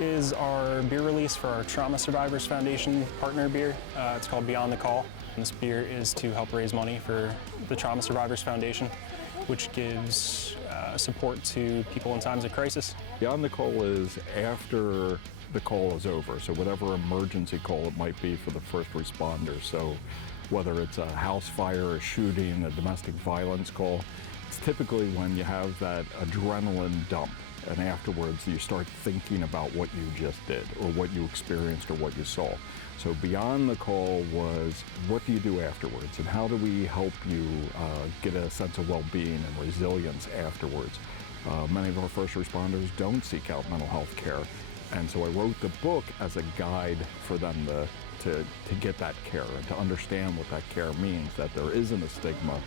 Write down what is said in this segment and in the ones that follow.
is our beer release for our Trauma Survivors Foundation partner beer. It's called Beyond the Call. This beer is to help raise money for the Trauma Survivors Foundation, which gives support to people in times of crisis. Beyond the Call is after the call is over, so whatever emergency call it might be for the first responders. So whether it's a house fire, a shooting, a domestic violence call, it's typically when you have that adrenaline dump, and afterwards you start thinking about what you just did or what you experienced or what you saw. So Beyond the Call was, what do you do afterwards, and how do we help you get a sense of well-being and resilience afterwards? Many of our first responders don't seek out mental health care, and so I wrote the book as a guide for them to get that care and to understand what that care means, that there isn't a stigma.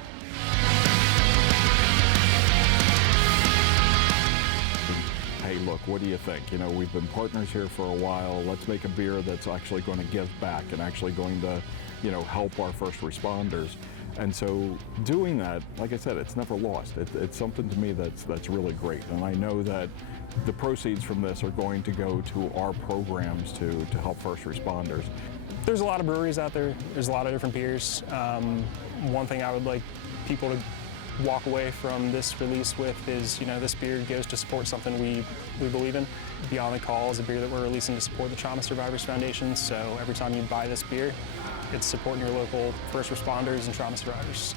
Hey, look, what do you think? You know, we've been partners here for a while. Let's make a beer that's actually going to give back and actually going to, you know, help our first responders. And so doing that, like I said, it's never lost. It's something to me that's really great. And I know that the proceeds from this are going to go to our programs to help first responders. There's a lot of breweries out there. There's a lot of different beers. One thing I would like people to walk away from this release with is, you know, this beer goes to support something we believe in. Beyond the Call is a beer that we're releasing to support the Trauma Survivors Foundation. So every time you buy this beer, it's supporting your local first responders and trauma survivors.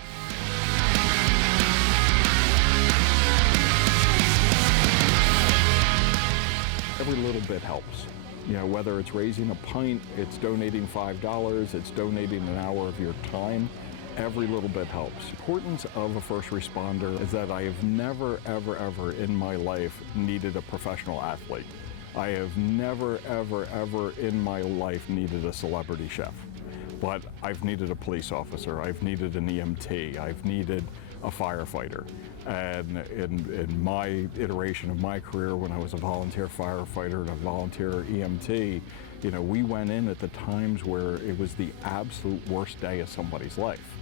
Every little bit helps. You know, whether it's raising a pint, it's donating $5, it's donating an hour of your time, every little bit helps. The importance of a first responder is that I have never, ever, ever in my life needed a professional athlete. I have never, ever, ever in my life needed a celebrity chef. But I've needed a police officer, I've needed an EMT, I've needed a firefighter. And in my iteration of my career, when I was a volunteer firefighter and a volunteer EMT, you know, we went in at the times where it was the absolute worst day of somebody's life.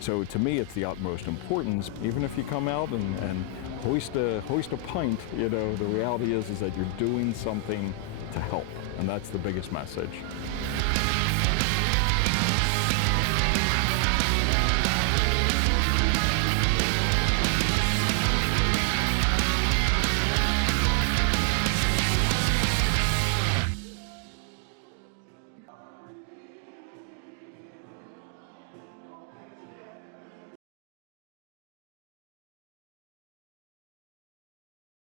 So to me, it's the utmost importance. Even if you come out and hoist a pint, you know, the reality is that you're doing something to help, and that's the biggest message.